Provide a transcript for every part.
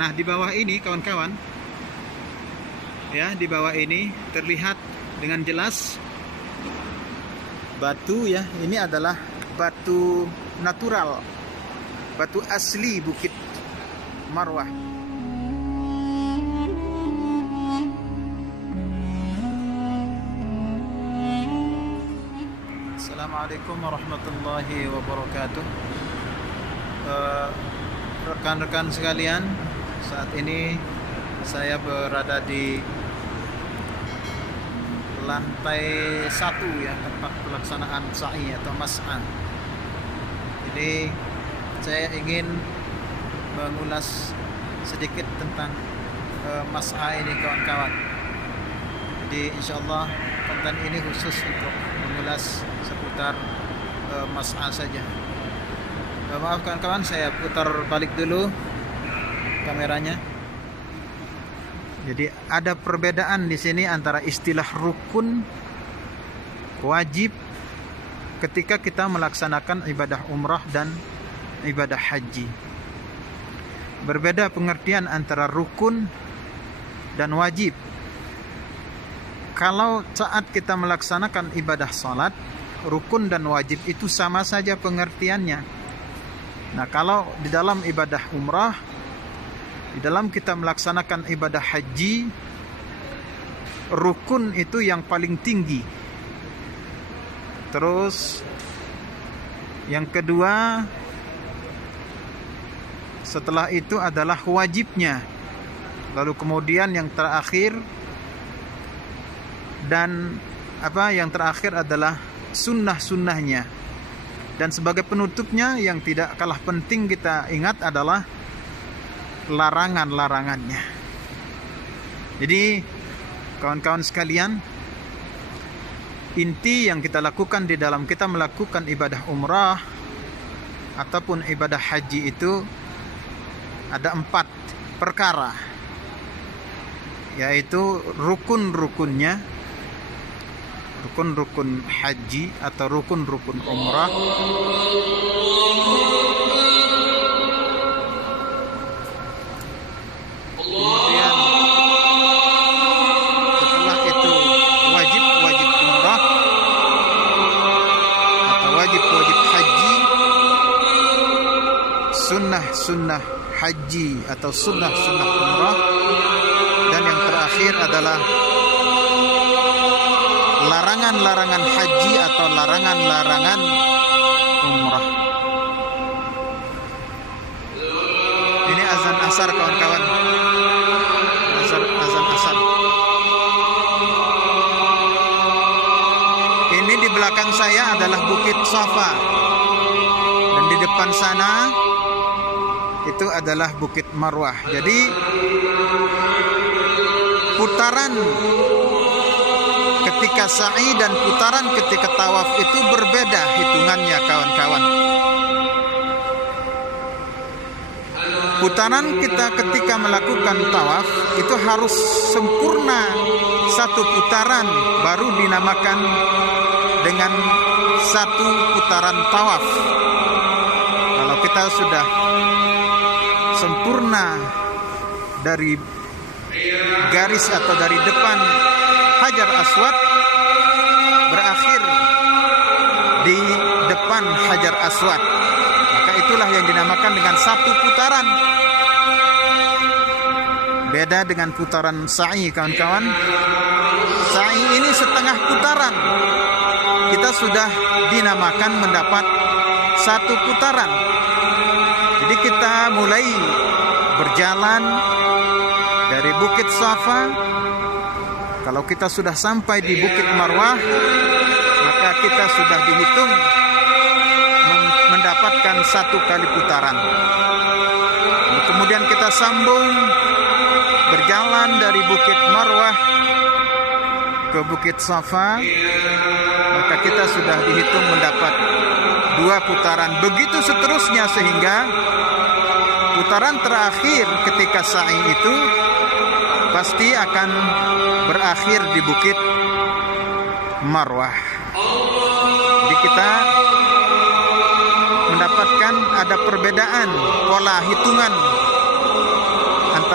Nah, di bawah ini kawan-kawan, ya, di bawah ini terlihat dengan jelas batu, ya. Ini adalah batu natural, batu asli Bukit Marwah. Assalamualaikum warahmatullahi wabarakatuh. Rekan-rekan sekalian, saat ini saya berada di lantai 1, ya, tempat pelaksanaan sa'i atau mas'a. Jadi saya ingin mengulas sedikit tentang mas'a ini, kawan-kawan. Jadi insyaallah konten ini khusus untuk mengulas seputar mas'a saja. Maaf kawan-kawan, saya putar balik dulu kameranya. Jadi ada perbedaan di sini antara istilah rukun, wajib ketika kita melaksanakan ibadah umrah dan ibadah haji. Berbeda pengertian antara rukun dan wajib. Kalau saat kita melaksanakan ibadah salat, rukun dan wajib itu sama saja pengertiannya. Nah, kalau di dalam ibadah umrah, di dalam kita melaksanakan ibadah haji, rukun itu yang paling tinggi. Terus yang kedua, setelah itu adalah wajibnya. Lalu kemudian yang terakhir, dan yang terakhir adalah sunnah-sunnahnya. Dan sebagai penutupnya yang tidak kalah penting kita ingat adalah larangan-larangannya. Jadi kawan-kawan sekalian, inti yang kita lakukan di dalam kita melakukan ibadah umrah ataupun ibadah haji itu ada 4 perkara, yaitu rukun-rukunnya, rukun-rukun haji atau rukun-rukun umrah, kemudian setelah itu wajib-wajib umrah atau wajib-wajib haji, sunnah-sunnah haji atau sunnah-sunnah umrah, dan yang terakhir adalah larangan-larangan haji atau larangan-larangan umrah. Ini azan asar, kawan-kawan. Azan asar. Ini di belakang saya adalah Bukit Safa, dan di depan sana itu adalah Bukit Marwah. Jadi putaran ketika sa'i dan putaran ketika tawaf itu berbeda hitungannya, kawan-kawan. Putaran kita ketika melakukan tawaf itu harus sempurna 1 putaran, baru dinamakan dengan 1 putaran tawaf. Kalau kita sudah sempurna dari garis atau dari depan Hajar Aswad, berakhir di depan Hajar Aswad, maka itulah yang dinamakan dengan 1 putaran. Beda dengan putaran sa'i, kawan-kawan. Sa'i ini setengah putaran, kita sudah dinamakan mendapat 1 putaran. Jadi kita mulai berjalan dari Bukit Safa. Kalau kita sudah sampai di Bukit Marwah, maka kita sudah dihitung mendapatkan 1 kali putaran. Kemudian kita sambung berjalan dari Bukit Marwah ke Bukit Safa, maka kita sudah dihitung mendapat 2 putaran. Begitu seterusnya, sehingga putaran terakhir ketika sa'i itu pasti akan berakhir di Bukit Marwah. Jadi kita mendapatkan ada perbedaan pola hitungan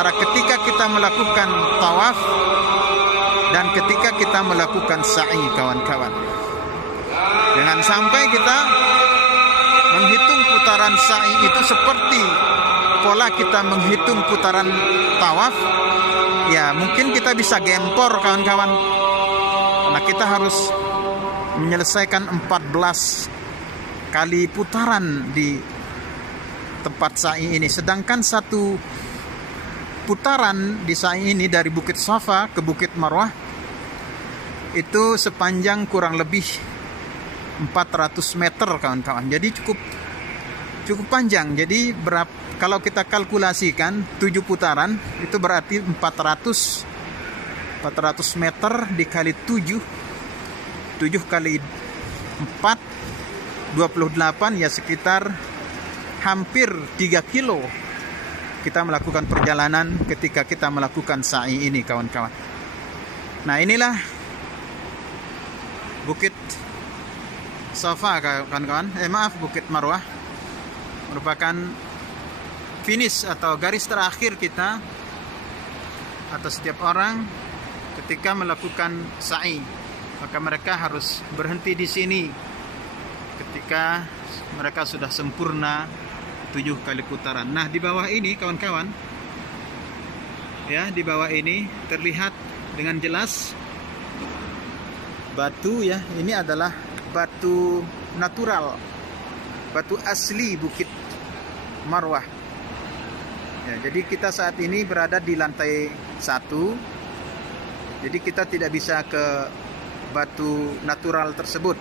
antara ketika kita melakukan tawaf dan ketika kita melakukan sa'i, kawan-kawan. Jangan sampai kita menghitung putaran sa'i itu seperti pola kita menghitung putaran tawaf. Ya, mungkin kita bisa gempor, kawan-kawan. Karena kita harus menyelesaikan 14 kali putaran di tempat sa'i ini. Sedangkan satu putaran di sa'i ini dari Bukit Safa ke Bukit Marwah itu sepanjang kurang lebih 400 meter, kawan-kawan. Jadi cukup panjang. Jadi kalau kita kalkulasikan 7 putaran itu berarti 400 meter dikali 7 kali 4 28, ya sekitar hampir 3 kilo kita melakukan perjalanan ketika kita melakukan sa'i ini, kawan-kawan. Nah, inilah Bukit Safa, kawan-kawan. Bukit Marwah merupakan finish atau garis terakhir kita atau setiap orang ketika melakukan sa'i. Maka mereka harus berhenti di sini ketika mereka sudah sempurna 7 kali putaran. Nah, di bawah ini, kawan-kawan, ya, di bawah ini terlihat dengan jelas batu, ya. Ini adalah batu natural, batu asli Bukit Marwah. Ya, jadi kita saat ini berada di lantai 1. Jadi kita tidak bisa ke batu natural tersebut.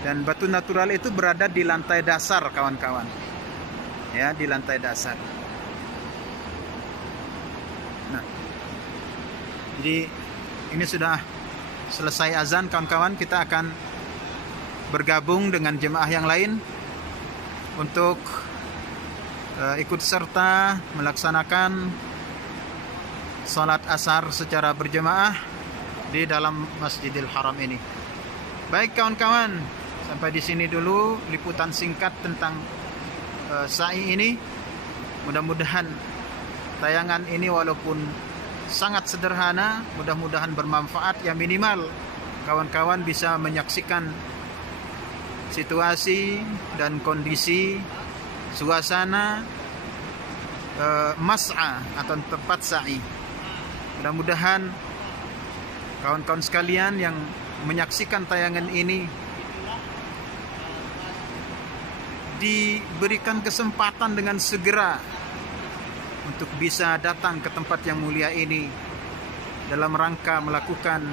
Dan batu natural itu berada di lantai dasar, kawan-kawan. Ya, di lantai dasar. Nah, jadi ini sudah selesai azan, kawan-kawan. Kita akan bergabung dengan jemaah yang lain untuk ikut serta melaksanakan sholat asar secara berjemaah di dalam Masjidil Haram ini. Baik, kawan-kawan, sampai di sini dulu liputan singkat tentang sa'i ini. Mudah-mudahan tayangan ini walaupun sangat sederhana, mudah-mudahan bermanfaat. Ya, minimal kawan-kawan bisa menyaksikan situasi dan kondisi suasana mas'a atau tempat sa'i. Mudah-mudahan kawan-kawan sekalian yang menyaksikan tayangan ini diberikan kesempatan dengan segera untuk bisa datang ke tempat yang mulia ini dalam rangka melakukan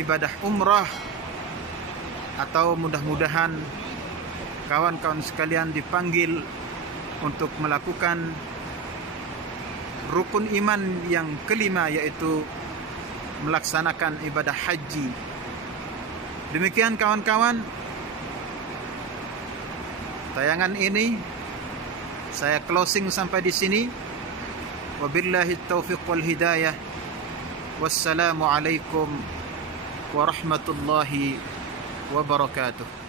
ibadah umrah, atau mudah-mudahan kawan-kawan sekalian dipanggil untuk melakukan rukun iman yang kelima, yaitu melaksanakan ibadah haji. Demikian, kawan-kawan, tayangan ini saya closing sampai di sini. Wabillahi taufiq wal hidayah. Wassalamu alaikum warahmatullahi wabarakatuh.